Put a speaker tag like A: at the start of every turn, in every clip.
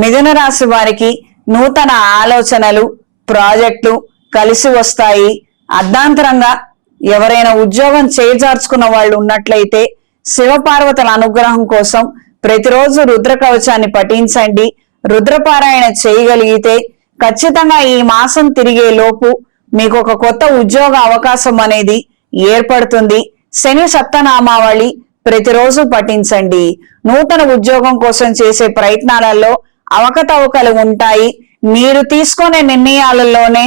A: మిథున రాశి వారికి నూతన ఆలోచనలు ప్రాజెక్టులు కలిసి వస్తాయి. అర్ధాంతరంగా ఎవరైనా ఉద్యోగం చేజార్చుకున్న వాళ్ళు ఉన్నట్లయితే శివపార్వతుల అనుగ్రహం కోసం ప్రతిరోజు రుద్ర కవచాన్ని పఠించండి. రుద్రపారాయణ చేయగలిగితే ఖచ్చితంగా ఈ మాసం తిరిగే లోపు మీకు ఒక కొత్త ఉద్యోగ అవకాశం అనేది ఏర్పడుతుంది. శని సప్తనామావళి ప్రతిరోజు పఠించండి. నూతన ఉద్యోగం కోసం చేసే ప్రయత్నాలలో అవకతవకలు ఉంటాయి. మీరు తీసుకునే నిర్ణయాలలోనే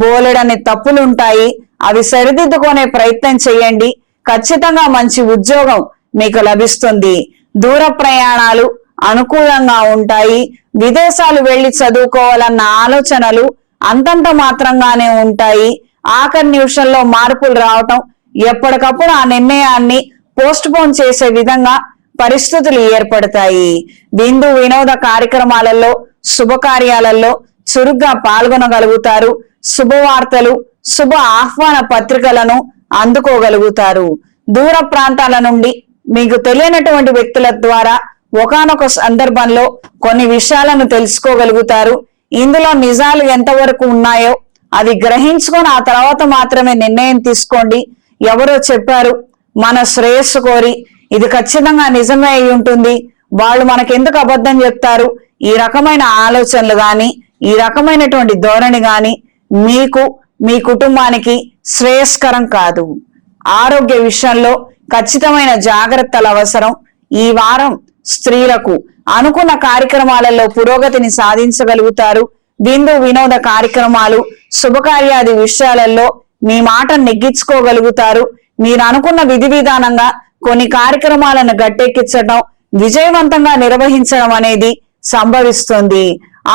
A: బోలెడని తప్పులుంటాయి. అవి సరిదిద్దుకునే ప్రయత్నం చేయండి. ఖచ్చితంగా మంచి ఉద్యోగం మీకు లభిస్తుంది. దూర ప్రయాణాలు అనుకూలంగా ఉంటాయి. విదేశాలు వెళ్ళి చదువుకోవాలన్న ఆలోచనలు అంతంత మాత్రంగానే ఉంటాయి. ఆఖరి నిమిషంలో మార్పులు రావటం ఎప్పటికప్పుడు ఆ నిర్ణయాన్ని పోస్ట్ పోన్ చేసే విధంగా పరిస్థితులు ఏర్పడతాయి. విందు వినోద కార్యక్రమాలలో శుభకార్యాలలో చురుగ్గా పాల్గొనగలుగుతారు. శుభవార్తలు శుభ ఆహ్వాన పత్రికలను అందుకోగలుగుతారు. దూర ప్రాంతాల నుండి మీకు తెలియనటువంటి వ్యక్తుల ద్వారా ఒకానొక సందర్భంలో కొన్ని విషయాలను తెలుసుకోగలుగుతారు. ఇందులో నిజాలు ఎంతవరకు ఉన్నాయో అది గ్రహించుకొని ఆ తర్వాత మాత్రమే నిర్ణయం తీసుకోండి. ఎవరో చెప్పారు మన శ్రేయస్సు కోరి ఇది ఖచ్చితంగా నిజమే అయి ఉంటుంది. వాళ్ళు మనకెందుకు అబద్ధం చెప్తారు? ఈ రకమైన ఆలోచనలు గాని ఈ రకమైనటువంటి ధోరణి గాని మీకు మీ కుటుంబానికి శ్రేయస్కరం కాదు. ఆరోగ్య విషయంలో ఖచ్చితమైన జాగ్రత్తలు అవసరం. ఈ వారం స్త్రీలకు అనుకున్న కార్యక్రమాలలో పురోగతిని సాధించగలుగుతారు. బిందు వినోద కార్యక్రమాలు శుభకార్యాది విషయాలలో మీ మాట నెగ్గించుకోగలుగుతారు. మీరు అనుకున్న విధి విధానంగా కొన్ని కార్యక్రమాలను గట్టెక్కించడం విజయవంతంగా నిర్వహించడం అనేది సంభవిస్తుంది.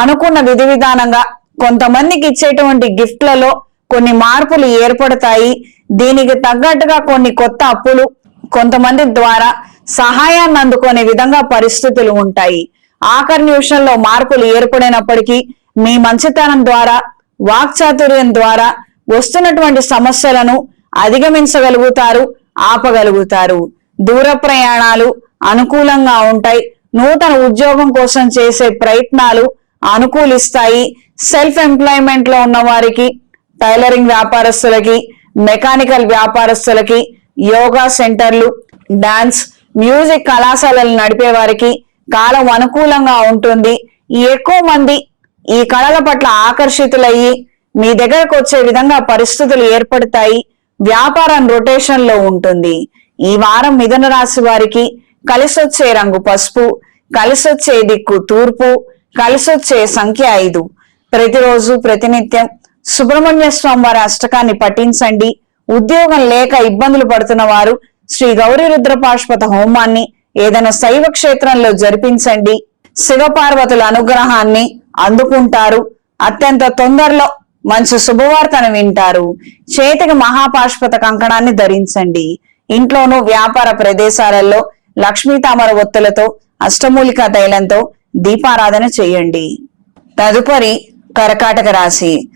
A: అనుకున్న విధి విధానంగా కొంతమందికి ఇచ్చేటువంటి గిఫ్ట్లలో కొన్ని మార్పులు ఏర్పడతాయి. దీనికి తగ్గట్టుగా కొన్ని కొత్త అప్పులు కొంతమంది ద్వారా సహాయాన్ని అందుకునే విధంగా పరిస్థితులు ఉంటాయి. ఆఖరి నిమిషంలో మార్పులు ఏర్పడినప్పటికీ మీ మంచితనం ద్వారా వాక్చాతుర్యం ద్వారా వస్తున్నటువంటి సమస్యలను అధిగమించగలుగుతారు. ఆపగలుగుతారు. దూర ప్రయాణాలు అనుకూలంగా ఉంటాయి. నూతన ఉద్యోగం కోసం చేసే ప్రయత్నాలు అనుకూలిస్తాయి. సెల్ఫ్ ఎంప్లాయ్మెంట్లో ఉన్న వారికి టైలరింగ్ వ్యాపారస్తులకి మెకానికల్ వ్యాపారస్తులకి యోగా సెంటర్లు డాన్స్ మ్యూజిక్ కళాశాలలు నడిపే వారికి కాలం అనుకూలంగా ఉంటుంది. ఎక్కువ మంది ఈ కళల పట్ల ఆకర్షితులయ్యి మీ దగ్గరకు వచ్చే విధంగా పరిస్థితులు ఏర్పడతాయి. వ్యాపారం రొటేషన్లో ఉంటుంది. ఈ వారం మిథున రాశి వారికి కలిసొచ్చే రంగు పసుపు కలిసొచ్చే దిక్కు తూర్పు కలిసొచ్చే సంఖ్య ఐదు. ప్రతిరోజు ప్రతినిత్యం సుబ్రహ్మణ్య స్వామి వారి అష్టకాన్ని పఠించండి. ఉద్యోగం లేక ఇబ్బందులు పడుతున్న వారు శ్రీ గౌరీ రుద్రపాష్పత హోమాన్ని ఏదైనా శైవ క్షేత్రంలో జరిపించండి. శివపార్వతుల అనుగ్రహాన్ని అందుకుంటారు. అత్యంత తొందరలో మంచి శుభవార్తను వింటారు. చేతికి మహాపాష్పత కంకణాన్ని ధరించండి. ఇంట్లోనూ వ్యాపార ప్రదేశాలలో లక్ష్మీ తామర ఒత్తులతో అష్టమూలికా తైలంతో దీపారాధన చేయండి. తదుపరి కర్కాటక రాశి.